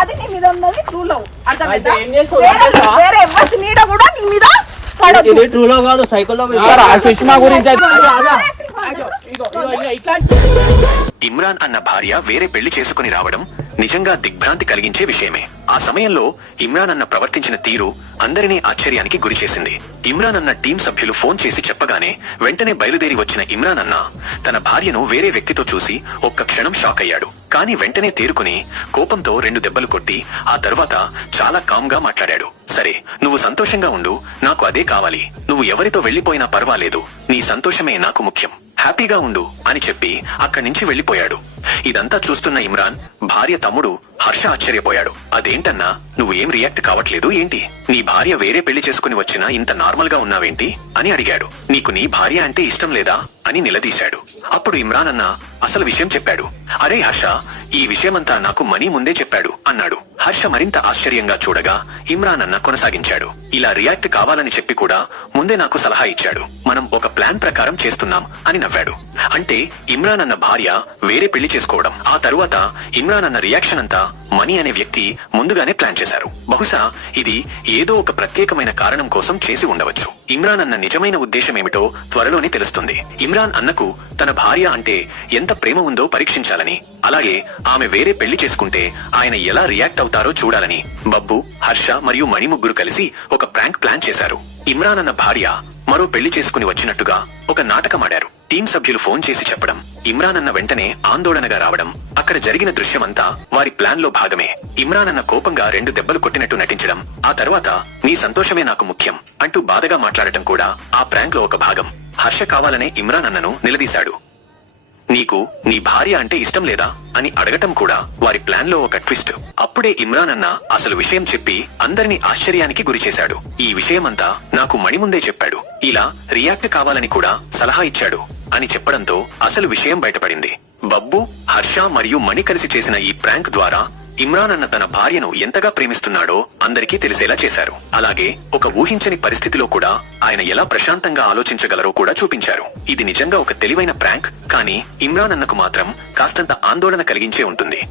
నాది నీ మీద ఉన్నది ట్రూ లవ్ అర్థమైందా? వేరే ఎవ్వరి నీడ కూడా నీ మీద ఇది కాదు సుష్మా గురించి ఇమ్రాన్ అన్న భార్య వేరే పెళ్ళి చేసుకుని రావడం నిజంగా దిగ్భ్రాంతి కలిగించే విషయమే. ఆ సమయంలో ఇమ్రాన్ అన్న ప్రవర్తించిన తీరు అందరినీ ఆశ్చర్యానికి గురిచేసింది ఇమ్రాన్ అన్న టీం సభ్యులు ఫోన్ చేసి చెప్పగానే వెంటనే బయలుదేరి వచ్చిన ఇమ్రాన్ అన్న తన భార్యను వేరే వ్యక్తితో చూసి ఒక్క క్షణం షాక్ అయ్యాడు. కానీ వెంటనే తేరుకుని కోపంతో రెండు దెబ్బలు కొట్టి ఆ తర్వాత చాలా కామ్గా మాట్లాడాడు. సరే నువ్వు సంతోషంగా ఉండు. నాకు అదే కావాలి. నువ్వు ఎవరితో వెళ్ళిపోయినా పర్వాలేదు. నీ సంతోషమే నాకు ముఖ్యం. హ్యాపీగా ఉండు అని చెప్పి అక్కడి నుంచి వెళ్ళిపోయాడు ఇదంతా చూస్తున్న ఇమ్రాన్ భార్య తమ్ముడు హర్ష ఆశ్చర్యపోయాడు. అదేంటన్నా? నువ్వు ఏం రియాక్ట్ కావట్లేదు ఏంటి? నీ భార్య వేరే పెళ్ళి చేసుకుని వచ్చినా ఇంత నార్మల్గా ఉన్నావేంటి? అని అడిగాడు. నీకు నీ భార్య అంటే ఇష్టం లేదా? అని నిలదీశాడు. అప్పుడు ఇమ్రాన్ అన్న అసలు విషయం చెప్పాడు. అరే హర్ష ఈ విషయమంతా నాకు మనీ ముందే చెప్పాడు అన్నాడు. హర్ష మరింత ఆశ్చర్యంగా చూడగా ఇమ్రాన్ అన్న కొనసాగించాడు. ఇలా రియాక్ట్ కావాలని చెప్పి కూడా ముందే నాకు సలహా ఇచ్చాడు. మనం ఒక ప్లాన్ ప్రకారం చేస్తున్నాం అని నవ్వాడు. అంటే ఇమ్రాన్ అన్న భార్య వేరే పెళ్ళి చేసుకోవడం. ఆ తరువాత ఇమ్రాన్ అన్న రియాక్షన్ అంతా మనీ అనే వ్యక్తి ముందుగానే ప్లాన్ చేశారు. బహుశా ఇది ఏదో ఒక ప్రత్యేకమైన కారణం కోసం చేసి ఉండవచ్చు. ఇమ్రాన్ అన్న నిజమైన ఉద్దేశం ఏమిటో త్వరలోనే తెలుస్తుంది. ఇమ్రాన్ అన్నకు తన భార్య అంటే ఎంత ప్రేమ ఉందో పరీక్షించాలని అలాగే ఆమె వేరే పెళ్ళి చేసుకుంటే ఆయన ఎలా రియాక్ట్ అవుతారో చూడాలని బబ్బు హర్ష మరియు మణి ముగ్గురు కలిసి ఒక ప్రాంక్ ప్లాన్ చేశారు. ఇమ్రాన్ అన్న భార్య మరో పెళ్ళి చేసుకుని వచ్చినట్టుగా ఒక నాటకం ఆడారు. టీం సభ్యులు ఫోన్ చేసి చెప్పడం ఇమ్రాన్ అన్న వెంటనే ఆందోళనగా రావడం అక్కడ జరిగిన దృశ్యమంతా వారి ప్లాన్లో భాగమే. ఇమ్రాన్ అన్న కోపంగా రెండు దెబ్బలు కొట్టినట్టు నటించడం ఆ తర్వాత నీ సంతోషమే నాకు ముఖ్యం అంటూ బాధగా మాట్లాడటం కూడా ఆ ప్రాంక్లో ఒక భాగం. హర్ష కావాలనే ఇమ్రాన్ అన్నను నిలదీశాడు. నీకు నీ భార్య అంటే ఇష్టం లేదా? అని అడగటం కూడా వారి ప్లాన్లో ఒక ట్విస్ట్. అప్పుడే ఇమ్రాన్ అన్న అసలు విషయం చెప్పి అందరినీ ఆశ్చర్యానికి గురిచేశాడు ఈ విషయమంతా నాకు మణి ముందే చెప్పాడు. ఇలా రియాక్ట్ కావాలని కూడా సలహా ఇచ్చాడు. అని చెప్పడంతో అసలు విషయం బయటపడింది. బబ్బు హర్ష మరియు మణి కలిసి చేసిన ఈ ప్రాంక్ ద్వారా ఇమ్రాన్ అన్న తన భార్యను ఎంతగా ప్రేమిస్తున్నాడో అందరికీ తెలిసేలా చేశారు. అలాగే ఒక ఊహించని పరిస్థితిలో కూడా ఆయన ఎలా ప్రశాంతంగా ఆలోచించగలరో కూడా చూపించారు. ఇది నిజంగా ఒక తెలివైన ప్రాంక్ కానీ ఇమ్రాన్ అన్నకు మాత్రం కాస్తంత ఆందోళన కలిగించే ఉంటుంది.